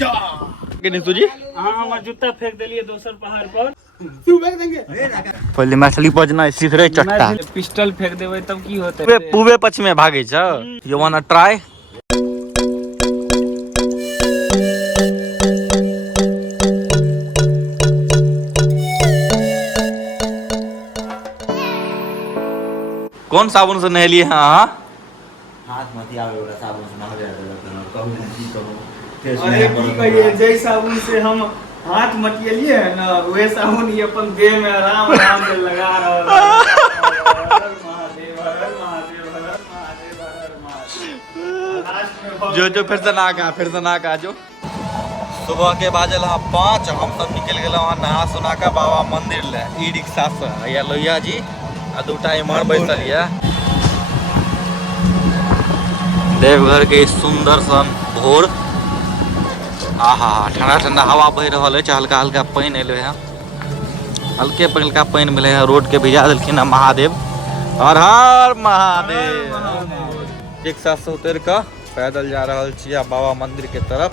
जी हाँ जूता फेंक दिलिए दोसर पहाड़ पर पहले मैथिली बजना सीख रहे चट्टा पिस्टल फेंक देवे तब की होते पूबे पश्चिमे भागे छ यू वांट टू ट्राई कौन साबुन से नहलिए? हाँ हाथ मत आवे वाला साबुन से नहले कहू की कहू अरे की कहिए जय साबुन से हम हाथ मटियलिए है ना वह साबुन ये अपन देह में आराम आराम से लगा रहा है। महादेव हर महादेव हर महादेव हर महादेव। जो फिर से ना का जो सुबह के बाजल हाँ 5 हम सब निकल गए वहाँ नहा सुना का बाबा मंदिर ले ई रिक्शा से या लोहिया जी आ दूटा इमर बैठल है देवघर के सुंदर सन भोर। आहा ठंडा ठंडा हवा बह रहा है हल्का हल्का पानी एल है हल्के पल्का पानी मिले है रोड के भिजा दिलखिन है महादेव। हर हर महादेव। रिक्शा से उतर कर पैदल जा रहा छियै बाबा मंदिर के तरफ।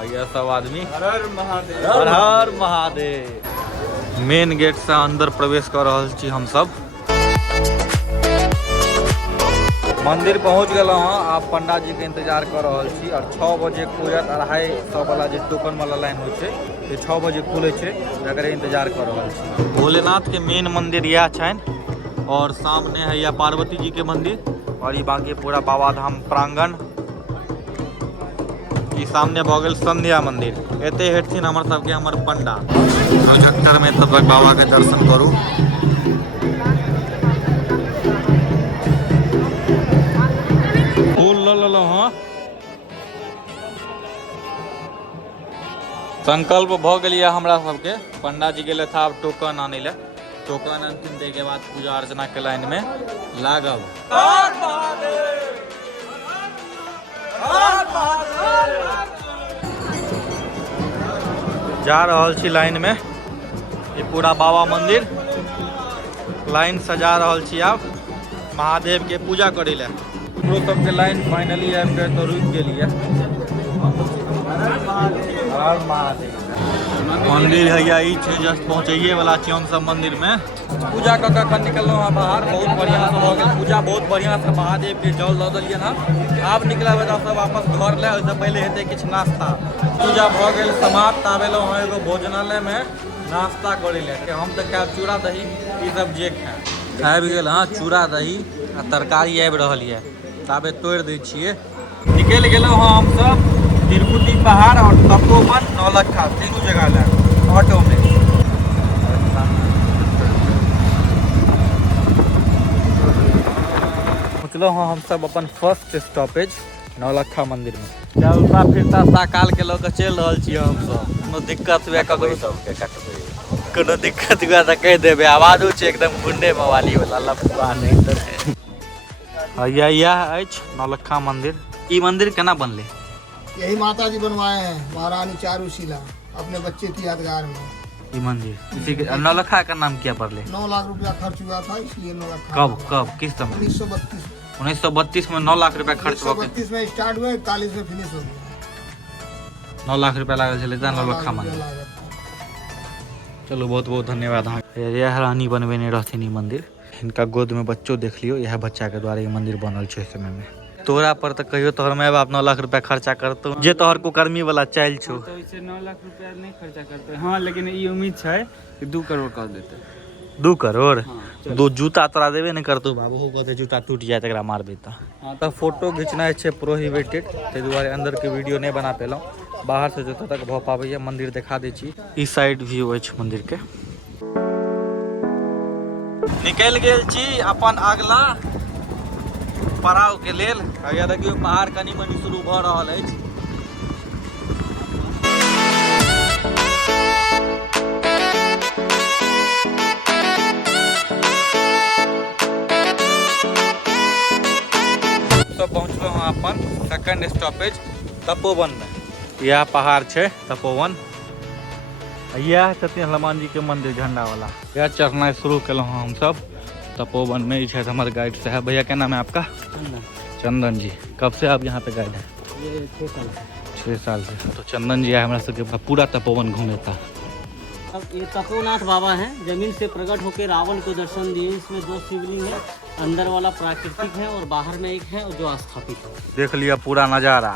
आइए सब आदमी हर हर महादेव हर हर महादेव। मेन गेट से अंदर प्रवेश कर रहा छी हम सब। मंदिर पहुंच गए हाँ आप पंडा जी के इंतजार कर रहा छी और 6 बजे खुलत 250 वाला जो टोकन वाला लाइन हो 6 बजे खुले जगह इंतजार कर रहा छी। भोलेनाथ के मेन मंदिर यह छन और सामने है या पार्वती जी के मंदिर और ये बाकी पूरा बाबा धाम प्रांगण। ये सामने भ गेल संध्या मंदिर एते हेठथिन हमर सबके हमर पंडा झक्टर में तब तक बाबा के दर्शन करू। फूल लो हाँ संकल्प भ गेलिए हमरा सबके। पंडा जी गेले था अब टोकन आने ले टोकन अंतिम दे के बाद पूजा अर्चना के लाइन में लागब। जा रहल छी लाइन में ये पूरा बाबा मंदिर लाइन सजा रहल छी आब महादेव के पूजा करे ले। हमरो सबके लाइन फाइनली आबि गए तो रुक गेलिए। मंदिर है या जस्ट पहुँचे वाला छी हम सब मंदिर में। पूजा कर के निकलना है बाहर बहुत बढ़िया से हो गया पूजा बहुत बढ़िया से महादेव के जल दऽ दिलिए ना। आब निकला बता सब वापस घर ले उससे पहले हेते किछ नाश्ता। पूजा भ गेल समाप्त आबेलो हम एगो भोजनालय में नाश्ता करे ले। हम तो खाएब चूड़ा दही ई सब जे खाएब गेल हाँ चूड़ा दही आ तरकारी आबि रहल है ताबे तोड़ दै छियै। निकल गेलो हाँ हम सब तिरुपति पहाड़ और तपोवन नौलखा तीनों जगह ले ऑटो में। पहुँचलो हाँ हम सब अपन फर्स्ट स्टॉपेज नौलखा मंदिर में। चलता फिरता साकाल के लोग चल रहा छियै हम सब। कोनो दिक्कत हुए कोनो दिक्कत हुआ तो कह देवे आवाजो छै एकदम गुंडे मवाली वाला लफुआ नहीं। यह नौलखा मंदिर। ई मंदिर केना बनले? यही माता जी बनवाए हैं महारानी चारूशिला अपने बच्चे की यादगार में। ये मंदिर इसी के नौलखा का नाम क्या पड़ले? 9 लाख रुपया खर्च हुआ था इसलिए नौलखा। कब किस समय? 1932 में 9 लाख रुपया खर्च हुआ। 1932 में स्टार्ट हुआ 41 में फिनिश हो गया। 9 लाख रुपया लागल छले नौलखा मंदिर। चलो बहुत बहुत धन्यवाद। यह रानी बनवेने रहथिन ई मंदिर। इनका गोद में बच्चों देख लियो यह बच्चा के द्वारा ये मंदिर बनल छै समय में। तोरा पर तो कहियो तोहर माय बाप 9 लाख रुपया खर्चा करतो जे तोहर कुकर्मी वाला चाइल छो। तो इसे 9 लाख रुपया नहीं खर्चा करते हाँ लेकिन ये उम्मीद है कि 2 करोड़ कर देते। 2 करोड़? हाँ, 2 जूता तोरा देबे नहीं करतो बाबू हो कहते जूता टूट जाए तकरा मारबे त। हाँ तो फोटो खींचना है प्रोहिबिटेड ते दुआरे अंदर के वीडियो नहीं बना पेलौ। बाहर से जतऽ तक भ पाबैया मंदिर दिखा दै छी। ई साइड व्यू अछि मंदिर के। निकल गेल छी अपन अगला पड़ाव के लेल। अगर देखियो पहाड़ कनी मनी शुरू भ रहल अछि। सब पहुँचलो हूँ अपन सेकंड स्टॉपेज तपोवन में। यह पहाड़ है तपोवन। यह छथिन हनुमान जी के मंदिर झंडा वाला। यह चढ़ना शुरू कलौं हम सब तपोवन में। ये हमारे गाइड से है। भैया क्या नाम है आपका? चंदन जी। कब से आप यहाँ पे गाइड हैं? ये दूसरे साल से तो चंदन जी आए हमारा सबके पूरा तपोवन घूमे था। अब ये तपोनाथ बाबा हैं, जमीन से प्रकट होकर रावण को दर्शन दिए। इसमें 2 शिवलिंग है, अंदर वाला प्राकृतिक है और बाहर में एक है जो स्थापित है। देख लिया पूरा नज़ारा,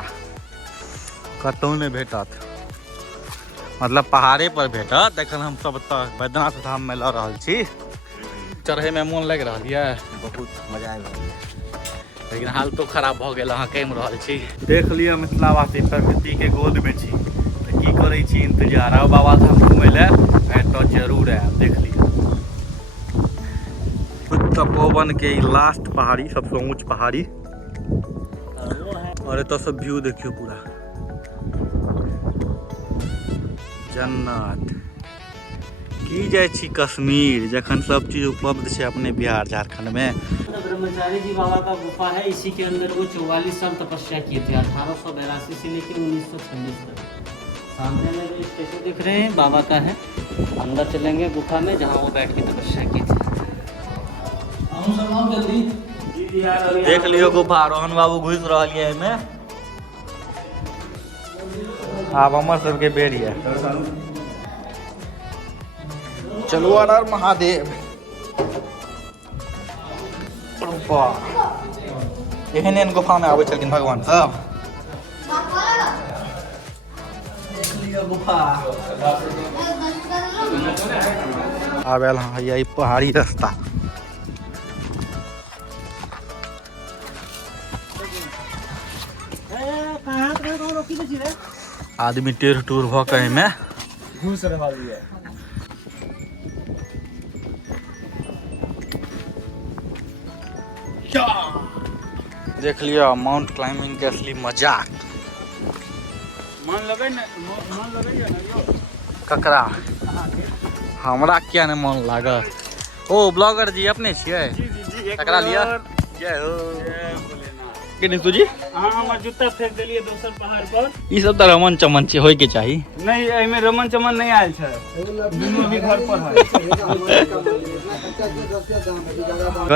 कतहु नहीं भेटत, मतलब पहाड़े पर भेटत। एखन हम सब बैद्यनाथ धाम में लऽ रहल छी। चढ़े में मोन लागि रहल है, बहुत मजा आबि रहल है। लेकिन हाल तो खराब भऽ गेल, अहाँ कमि रहल छी। देख लिअ मिथिलावासी प्रकृति के गोद में छी तऽ की करै छी इंतजार। आउ बाबाधाम घुमै लए एतऽ जरूर आयब, देख लिअ। तपोवन के लास्ट पहाड़ी, सबसे ऊंच पहाड़ी, और एतऽ सब व्यू देखियो पूरा जन्नत। की जाय छी कश्मीर जखन सब चीज उपलब्ध है अपने बिहार झारखंड में। ब्रह्मचारी जी बाबा का गुफा है, इसी के अंदर वो 44 साल तपस्या किए थे, 1882 से लेकर 1926 तक। सामने में जो स्टेचू दिख रहे हैं बाबा का है, अंदर चलेंगे गुफा में जहाँ वो बैठ के तपस्या की थी। देख लियो गुफा, रोहन बाबू घुस रही है में। आब हमर सबके बेर है, चलो हर महादेव। एहन एहन गुफा में आबै छलखिन भगवान सब। गुफा आबे हाँ यही पहाड़ी रास्ता। आदमी टेढ़ टूर भ कहीं में घुस रही है। देख लिया माउंट क्लाइंबिंग के असली मजा। मन लगे ना, मन लगे ना ककरा हमरा क्या नहीं मन लागत। ओ ब्लॉगर जी अपने छियै? ककरा लिया? जय हो किने तुजी? हां हमर जूता फेंक देलिए दोसर पहाड़ पर। ई सब त रमन चमन छै, होय के चाही। नहीं एमे रमन चमन नहीं आयल छै, दुनू भी घर पर है।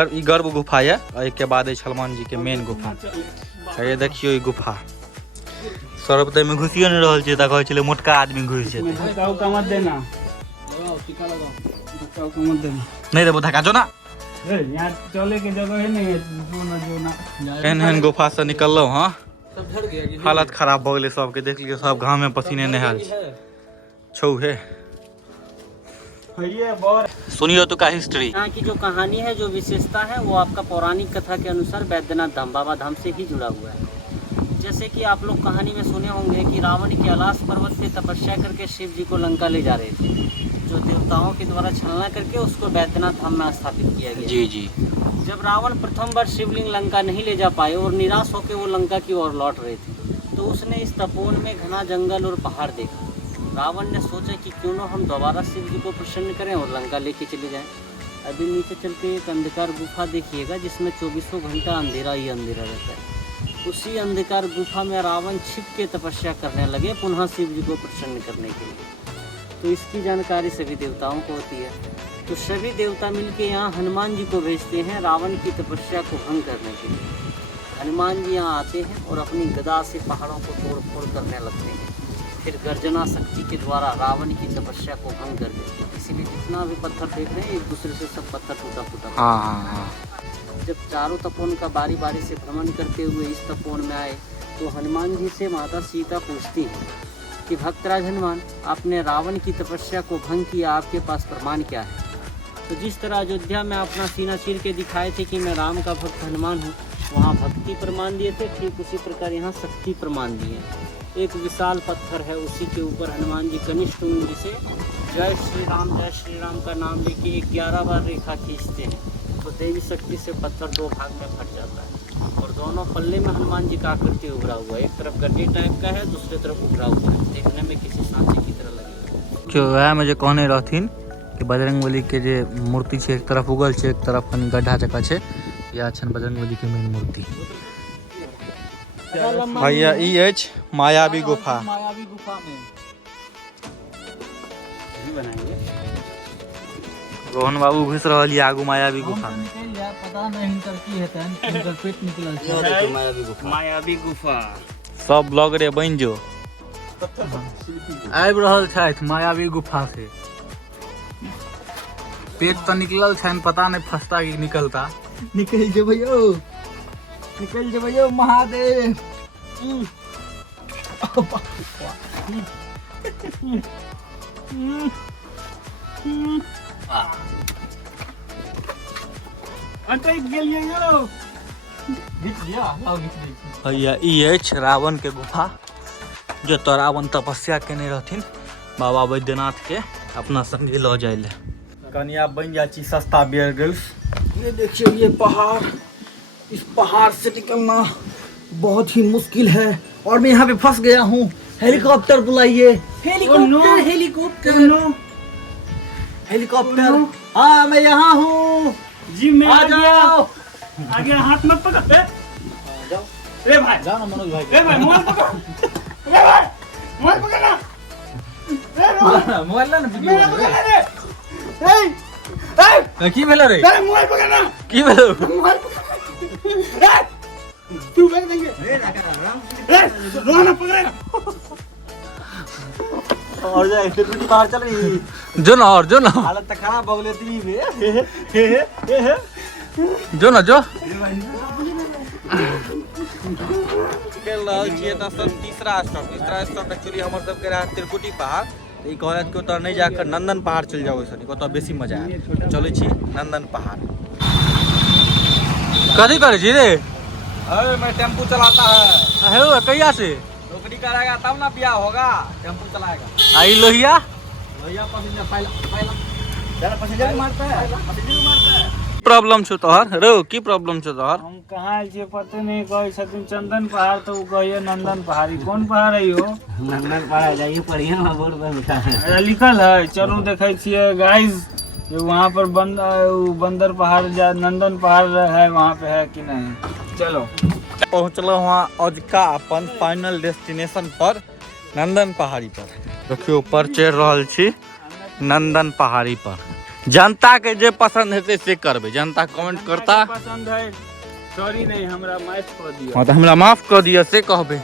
ई गर्भ गुफा है, और एक के बाद है हनुमान जी के मेन गुफा। ये देखियो ई गुफा सर्वपते में घुसियो नहीं रहल छै, त कहै छले मोटका आदमी घुस जेतै। धक्का का मत देना, धक्का का मत देना। नहीं देबो धक्का, जो ना यहाँ चले के जगह है नहीं, जो ना एहन गुफा से निकललो। हाँ हालत खराब भ गेलै सबके, देख लियो सब घाम में पसीने नहाल छौ है। सुनियो तो का हिस्ट्री। यहाँ की जो कहानी है, जो विशेषता है, वो आपका पौराणिक कथा के अनुसार बैद्यनाथ धाम बाबा धाम से ही जुड़ा हुआ है। जैसे कि आप लोग कहानी में सुने होंगे कि रावण के कैलाश पर्वत से तपस्या करके शिव जी को लंका ले जा रहे थे, जो देवताओं के द्वारा छलना करके उसको बैद्यनाथ धाम में स्थापित किया गया। जी जी। जब रावण प्रथम बार शिवलिंग लंका नहीं ले जा पाए और निराश होकर वो लंका की ओर लौट रहे थे, तो उसने इस तपोवन में घना जंगल और पहाड़ देखा। रावण ने सोचा कि क्यों न हम दोबारा शिव जी को प्रसन्न करें और लंका लेके चले जाएं। अभी नीचे चल के एक अंधकार गुफा देखिएगा, जिसमें 24 घंटा अंधेरा ही अंधेरा रहता है। उसी अंधकार गुफा में रावण छिप के तपस्या करने लगे, पुनः शिव जी को प्रसन्न करने के लिए। तो इसकी जानकारी सभी देवताओं को होती है, तो सभी देवता मिलके यहाँ हनुमान जी को भेजते हैं रावण की तपस्या को भंग करने के लिए। हनुमान जी यहाँ आते हैं और अपनी गदा से पहाड़ों को तोड़ फोड़ करने लगते हैं, फिर गर्जना शक्ति के द्वारा रावण की तपस्या को भंग कर देते हैं। इसीलिए जितना भी पत्थर देख रहे हैं, एक दूसरे से सब पत्थर टूटा फूटा। हाँ। जब चारों तपोवन का बारी बारी से भ्रमण करते हुए इस तपोवन में आए, तो हनुमान जी से माता सीता पूछती हैं कि भक्तराज हनुमान, आपने रावण की तपस्या को भंग किया, आपके पास प्रमाण क्या है? तो जिस तरह अयोध्या में अपना सीना चीर के दिखाए थे कि मैं राम का भक्त हनुमान हूँ, वहाँ भक्ति प्रमाण दिए थे, ठीक उसी प्रकार यहाँ शक्ति प्रमाण दिए। एक विशाल पत्थर है, उसी के ऊपर हनुमान जी कनिष्ठ उंगली से जय श्री राम का नाम लेके 11 बार रेखा खींचते हैं, तो देवी शक्ति से पत्थर 2 भाग में फट जाता है। और दोनों पल्ले में हनुमान जी का आकृति उभरा हुआ है, एक तरफ गड्ढे टाइप का है, दूसरी तरफ उभरा हुआ है, देखने में किसी सांचे की तरह लगेगा। क्यों वह मुझे कहने रहथिन कि बजरंगबली के जे मूर्ति है, एक तरफ उगल है, एक तरफ कनी गड्ढा जका है, या छन बजरंगबली के मेन मूर्ति। भैया ई अछि मायावी गुफा। मायावी गुफा में बनाएंगे। रोहन बाबू घुस रही आगू मायावी गुफा में। पता नहीं इनकर की हेतन, इनकर पेट निकलल छै। मायावी गुफा। मायावी गुफा। सब ब्लॉगरे बन जो, आबि रहल छथि मायावी गुफा से। पेट तो निकलल छनि, पता नहीं फंसता कि निकलता। निकल जेबै यौ, निकल जेबै यौ महादेव। अटक गेलियै यौ। भैया ई अछि रावण के गुफा, जतऽ रावण तपस्या केने रहथिन बाबा बैद्यनाथ के अपना संगे लऽ जाय ले। कनिया बन जाइ छी सस्ता बियर गर्ल्स। ये देखिए ये पहाड़, इस पहाड़ से निकलना बहुत ही मुश्किल है और मैं यहाँ पे फंस गया हूँ। हेलीकॉप्टर बुलाइए, हेलीकॉप्टर हेलीकॉप्टर हेलीकॉप्टर। हाँ मैं यहाँ हूँ जी, मैं आ जाओ। आगे हाथ मत पकड़। ए भाई जाओ ना मनोज भाई। ए भाई मोबाइल पकड़। ए भाई मोबाइल पकड़ ना। मोबाइल ना मेरा पकड़ ले। ए की भेलो रे? ए मोबाइल पकड़ ना। की भेलो? मोबाइल पकड़। ए तू बैठ देंगे। ए रोना पकड़े ना। और जा इससे कुछ बाहर चल रही। जो ना और जो ना, हालत तो खराब हो गई टीवी में। जो ना जो। निकल रहल छियै तऽ सब तीसरा स्टॉप एक्चुअली हमर सबके रहा त्रिकुटी पहाड़। ई कहलथि कि ओतऽ नहि जाकर नंदन पहाड़ चलि जाओ, ओतऽ बेसी मजा आयत। चलै छी नंदन पहाड़। कथी करे छी रे? अरे मैं टेम्पू चलाता है। अरे कहिया से? नौकरी करेगा तब ना ब्याह होगा, टेम्पू चलाएगा। आई लोहिया भैया पैसेंजर पहला पैसेंजर मारता है, पैसेंजर मारता है। प्रॉब्लम छौ तोहर रो? की प्रॉब्लम छौ तोहर? हम कहाँ छियै पते नहीं, कहै छथिन चंदन पहाड़ तो वो कहिए नंदन पहाड़। कौन पहाड़ है यो? नंदन पहाड़ जाइए पढ़िए ना, बोर्ड पर लिखा है। अरे लिखल है, चलो देखे छियै गाइस। वहाँ पर बंदर पहाड़ नंदन पहाड़ है, वहाँ पे है कि नहीं। चलो पहुँचलो वहाँ अजुका अपन फाइनल डेस्टिनेशन पर नंदन पहाड़ी पर। देखियो ऊपर चढ़ रहल छी नंदन पहाड़ी पर। जनता के जे पसंद हेतै से करबै। जनता कमेंट करता पसंद है, सॉरी नहीं हमरा माफ कर दिया। हाँ तो हमरा माफ कर दिया से कहबै,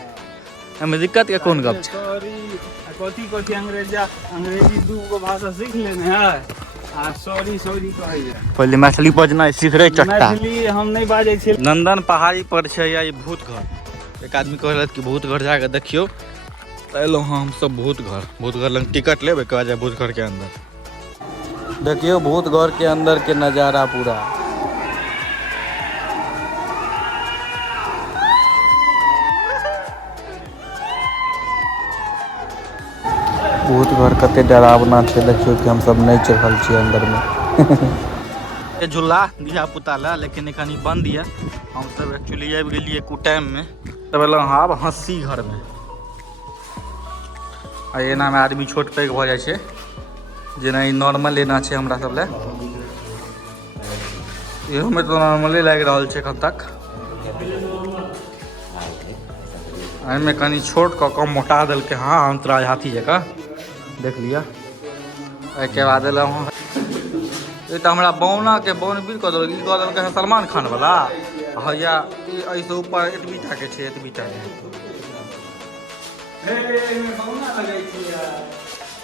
हमें दिक्कत के कोन गप छै? सॉरी कथी कथी अंग्रेजी दू गो भाषा सीख लेने है आ सॉरी कहैया। पहले मैथिली बजना सीख रे चट्टा। मैथिली हम नहीं बाजै छी। नंदन पहाड़ी पर छै या भूत घर। एक आदमी कहलक कि भूत घर जाके देखियो, तो एलहुँ हाँ हम सब भूत घर लग टिकट लेबै, के बाद भूत घर के अंदर देखियो भूत घर के अंदर के नजारा पूरा। भूत घर कते डरावना छै, देखियो कि हम सब नहीं चढ़ल छी अंदर में। झूला धिया पुता ला, लेकिन एखन बंद ये। हम सब एक्चुअली आबि गेलियै कुटाइम में, तब एलहुँ आब हँसी घर में। आ एना में आदमी छोट पैघ भऽ जाइ छै, जेना ई नॉर्मल लेना छै हमरा सब ले। इहो में तो नॉर्मले लागि रहल छै एखन तक। एहिमे कनि छोट कऽ कऽ मोटा देलकै। हाँ अंतराज हाथी जकाँ देख लिअ। एहिके बाद एलहुँ ये तो हमरा बौना के बौनबीर कह देलक। ई कह देलकै है सलमान खान वाला। हैया ऐसे ऊपर एतबी टा के छै, एतबी टा के।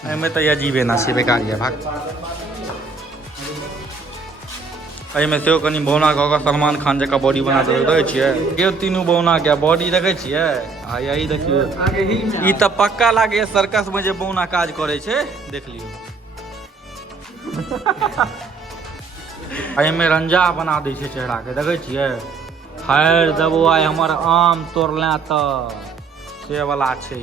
एहिमे तऽ अजीबे ना छै, बेकार ये भाग। एहिमे सेहो कनि बौना कऽ कऽ सलमान खान जकाँ बॉडी बना देलक, देखै छियै? ये तीनू बौना के बॉडी देखै छियै? आ यही देखियो, ई तऽ पक्का लागे सर्कस में जे बौना काज करे छै, देख लियो। एहिमे रंजा बना दै छै चेहरा के, देखै छियै? खैर देबो आइ हमर आम तोड़ले तऽ से वाला छै।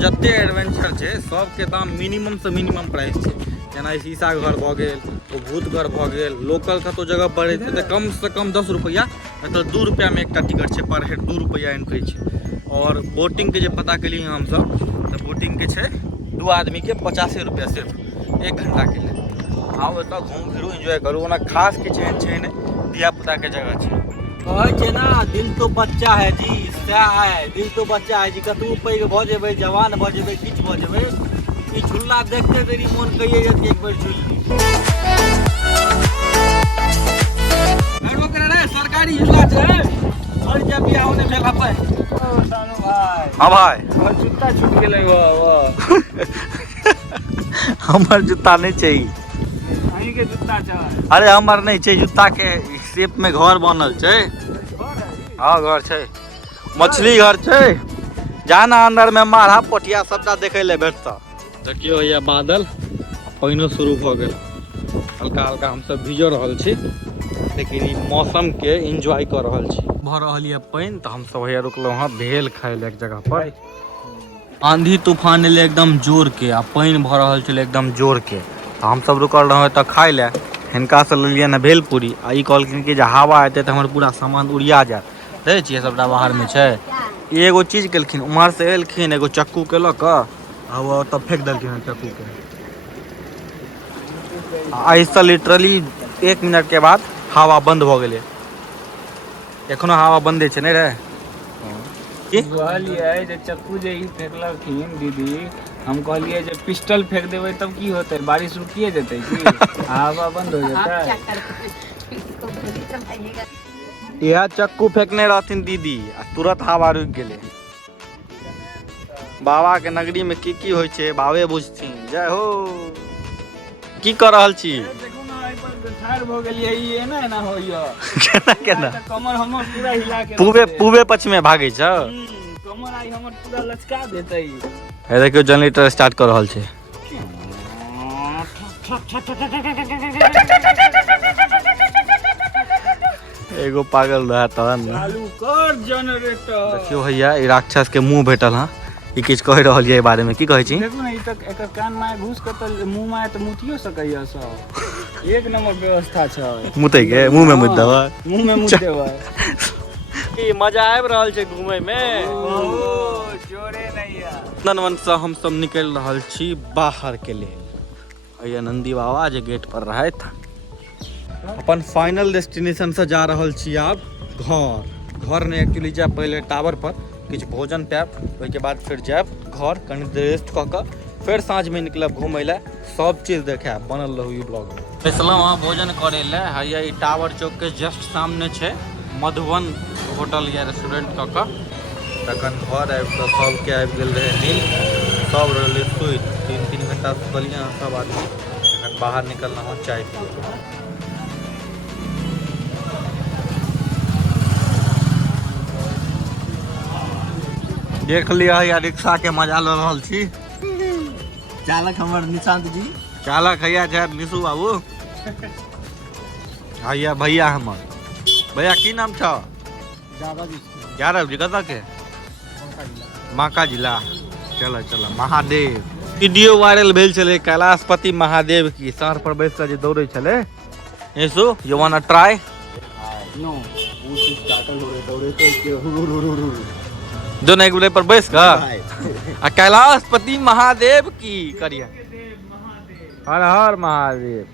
जते एडवेंचर छै सबके दाम मिनिमम से मिनिमम प्राइस छै। जेना शीशा घर भऽ गेल, ओ भूत घर भऽ गेल। लोकल कतौ जगह पर रहै छै तऽ कम से कम 10 रुपैया, मतलब 2 रुपैया में एकटा टिकट छै पर हेड। 2 रुपैया एंट्री छै। और बोटिंग के जे पता केलियै हमसब, तऽ बोटिंग के छै 2 आदमी के 85 रुपैया सिर्फ 1 घंटा के लिए। आओ एतऽ घूम फिरू, एंजॉय करू। ओना खास किछु एहन छै नहि, धिया पुता के जगह छै। कहै छै ना, दिल तो बच्चा है जी, सएह है। दिल तो बच्चा है जी, कतबो पैघ भऽ जेबै, जवान भऽ जेबै, किछु भऽ जेबै, ई झूला देखते देरी मोन कहिए कि एक बेर झूल ली। सरकारी झूला छै, और जब बियाह होने भेला पे सानू भाई हाँ भाई हमर जूता छूट गेलै वो हमार जूता नहीं चाहिए। अहीं के जूता छै अरे हमार नहीं चाहिए जूता के शेप में घर बनल छै। हाँ घर छै, मछली घर छै, जाना अंदर में मारा पोटिया सबटा देखे ले भेटता। देखियो ये बादल पानियो शुरू भ गेल, हल्का हल्का हम सब भिजो रहल छी, लेकिन ई मौसम के एंजॉय कर रहल छी। भ रहल ये पानि तो हम सब यहाँ रुकलो हाँ भेल खाए ले एक जगह पर। आंधी तूफान एले एकदम जोर के आ पानि भ रहल छलै एकदम जोर के, तो हम सब रुकल रहो त खाए ले। हिनका से लेलिए ना भेलपूरी आ ई कहलखिन कि जे हवा एते तो हमर पूरा सामान उड़िया जात। देखे छियै सबटा बाहर में छै। एगो चीज केलखिन, उम्हर से एलखिन एगो चक्कू के लक आ वो तब फेंक देलखिन चक्कू के। ऐसा लिटरली 1 मिनट के बाद हवा बंद भ गेलै। एखनो हवा बंदे छै नहीं रे की कहलिए जे चक्कू जे ई फेंकलखिन दीदी, हम कहलिए जे पिस्टल फेंक देबै तब की होतै, बारिश रुकिए जेतै की हवा बंद हो जेतै। यह चक्कू फेंकने रहथिन दीदी आ तुरंत हवा रुक गेले। बाबा के नगरी में की होय छै बाबे बुझथिन। जय हो। की कर रहल छी? देखो ना एहि पर ठाढ़ भ गेलिए, ई एना एना होइया केना केना कमर हमर पूरा हिला के पूबे पश्चिमे भागे छ। कमर आई हमर पूरा लचका देतै। ए देखियो जनरेटर स्टार्ट कर रहल छै। एगो पागल रहा तहन ना। चालू कर जनरेटर। देखियो भैया ई राक्षस के मुंह भेटल हां, ई किछ कह रहल ये बारे में की कहै छी? देखू ना ई तक एकर कान में घुस के त मुंह में त मुतियो सकैया सब। एक नंबर व्यवस्था छै। मुतै के मुंह में मुत देबै, मुंह में मुत देबै। की मजा आबि रहल छै घूमे में। ओ जोरे नहीं है। नंदवन से हम सब निकल रहल छी बाहर के लिए। भैया नंदी बाबा जे गेट पर रहत। अपन फाइनल डेस्टिनेशन से जा रहल छी आब घर। घर ने एक्चुअली जाब पहले टावर पर किछु भोजन पायब, ओहिके बाद फिर जायब घर, कनि देर रेस्ट कऽ कऽ फिर साँझ में निकलब घूमय लए। सब चीज देखायब, बनल रहू ई ब्लॉग में। बैसलहुँ वहाँ भोजन करे ले। हैया ई टावर चौक के जस्ट सामने छै मधुबन होटल या रेस्टोरेंट कऽ कऽ। तखन घर आबि कऽ सबके आबि गेल रहे नींद, सब रहलै सुइत। 3-3 घंटा सुतलियै सब आदमी। तखन बाहर निकलना चाय पिए। देख लिया या रिक्शा के मजा ले रहल छी। चालक हमर निशांत जी। चालक हैया छै निशु बाबू। हैया भैया हमर। भैया की नाम छ? यादव जी। कतऽ के? बांका जिला। चलो चलो महादेव। वीडियो वायरल भेल छलै कैलाशपति महादेव की, साँढ़ पर बैस कऽ जे दौड़ै छलै। Nishu you want to try? No दोनों एक पर बैस का आ कैलाशपति महादेव की करिए। हर हर महादेव।